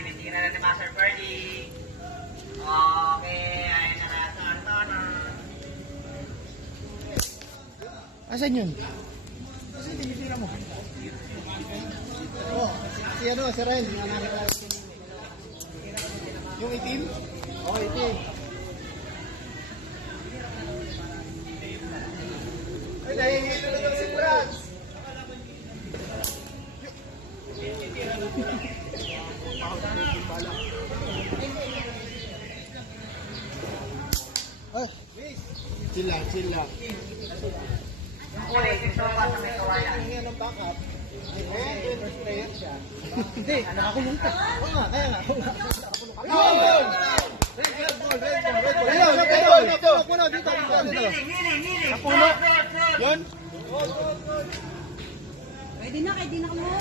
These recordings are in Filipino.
Tinitira na ni Master Birdie. Okay, ayun na natin. Asan yun? Asan tinitira mo? Oh, si ano, si Ren. Yung itim? Oo, itim. Ay, nahingi talaga si Franz. Ay, chill lang, chill lang. Hingi ng backup. First player siya. Hindi, nakakulungka. Oo nga, kaya nga. Yun! Red ball, red ball, red ball. Dito, puno, dito. Napuno. Yun? Pwede na, kaya di na mo.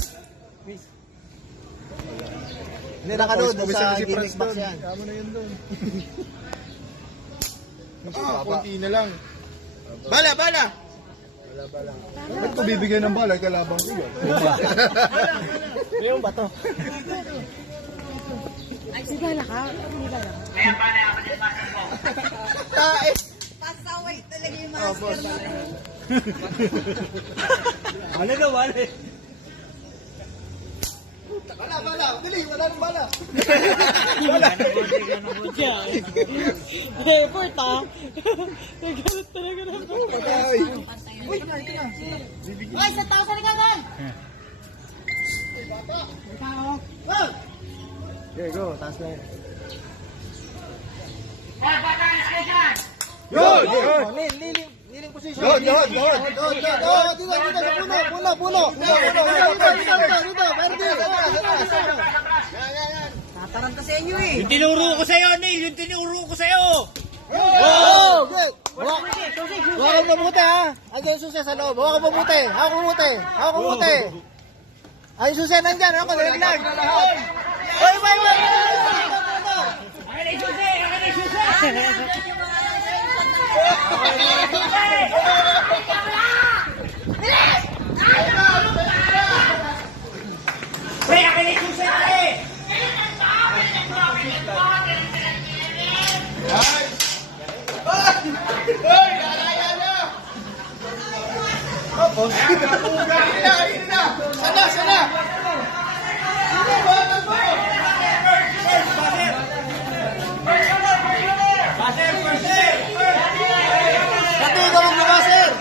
Hindi nakanood sa gimmick box yan. Kamo na yun doon. Konti na lang. Bala! Bala! Ba't ko bibigyan ng bala? Kalabang ko yun. Mayroon ba to? Ay, sige, bala ka. Ayan pa na ako yung master mo. Tae! Pasaway talaga yung master mo. Ano na, wala eh. Bala! Dili! Wala nang bala! Bala! Report ah. Nagalit talaga na ako. Uy! Ay, sa tao sa ligagan! Okay, go. Taas na yun. Yun! Kneeling position. Dito, puno. Tataranta sa inyo eh. Yung tinuro ko sa'yo, Neil! Yung tinuro ko sa'yo! Oh! Okay. Huwag ka mabuti ha. Andiyan yung susi sa loob. Huwag ka mabuti. Ako mabuti. Ay, yung susi nandyan. Ako, nalaglag. Oy! Akin na yung susi! Akin na yung susi! Hey, akin na yung susi! Sana! Dati ikaw ang bumaser!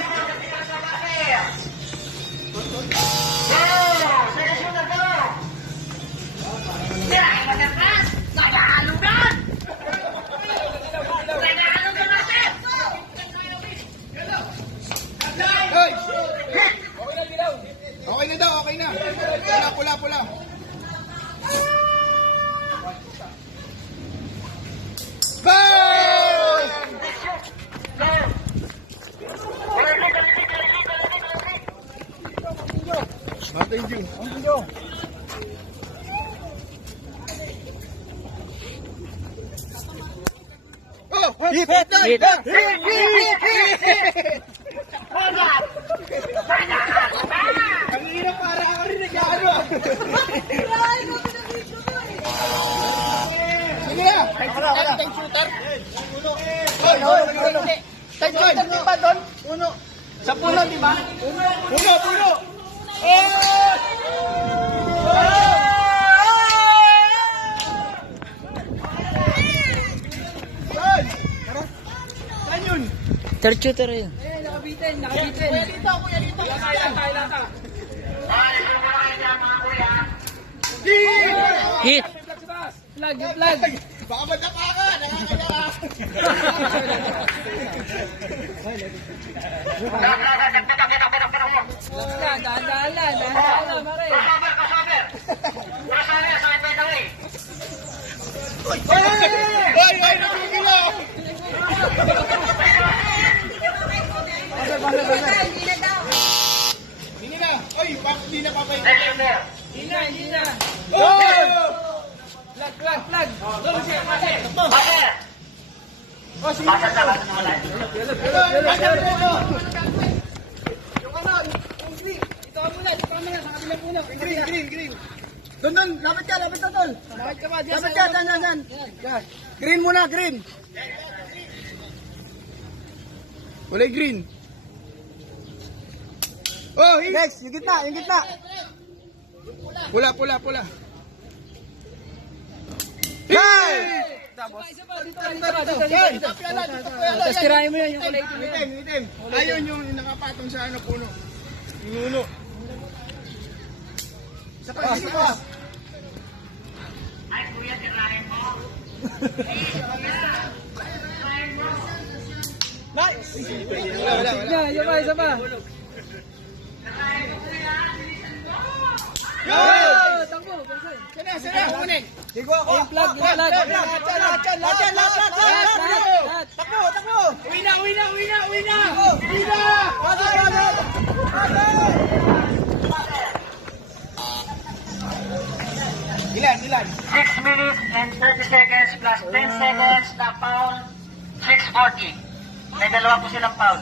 Okay na. Pula. Goal! Martin Jung. Oh! Hit! Ang hirap para ka rin nag-ano. Sige na. Time shooter. Time shooter di ba doon? Uno. Sa puno di ba? Puno. Saan yun? Third shooter yun. Eh, nakabitin, nakabitin. Kuya dito. Lata. Ay, mga kanya mga kuya. Hit. Flag, yung flag. Baka madapa ka. Nakakaya ka. Dahan-dahan, mare. Kasaber. Nasaan sa atin daw eh. Hoy, nagugilo. Hindi na. Oy, hindi na papay. Next there. Hindi na. Oh! Flag. Passer. Passer sa lahat ng wala. Green. Doon, lapit ka, tol. Lapit ka, dyan. Green muna, green. Kulay green. Oh, next, yung gitna. Pula. Hey! Tapos tirahin mo yan yung kulay Itim. Ayun yung nakapatong sa puno. Yung uno. Isa pa. Ay, kuya, tirahin mo. Nice! Wala. Isa pa. Takbo. Sana, kunin. Digo ako. Yung flag. Lahat. Takbo. Uwi na. Ilan? 6 minutes and 30 seconds plus 10 seconds na foul. 6:40. May dalawa po silang foul.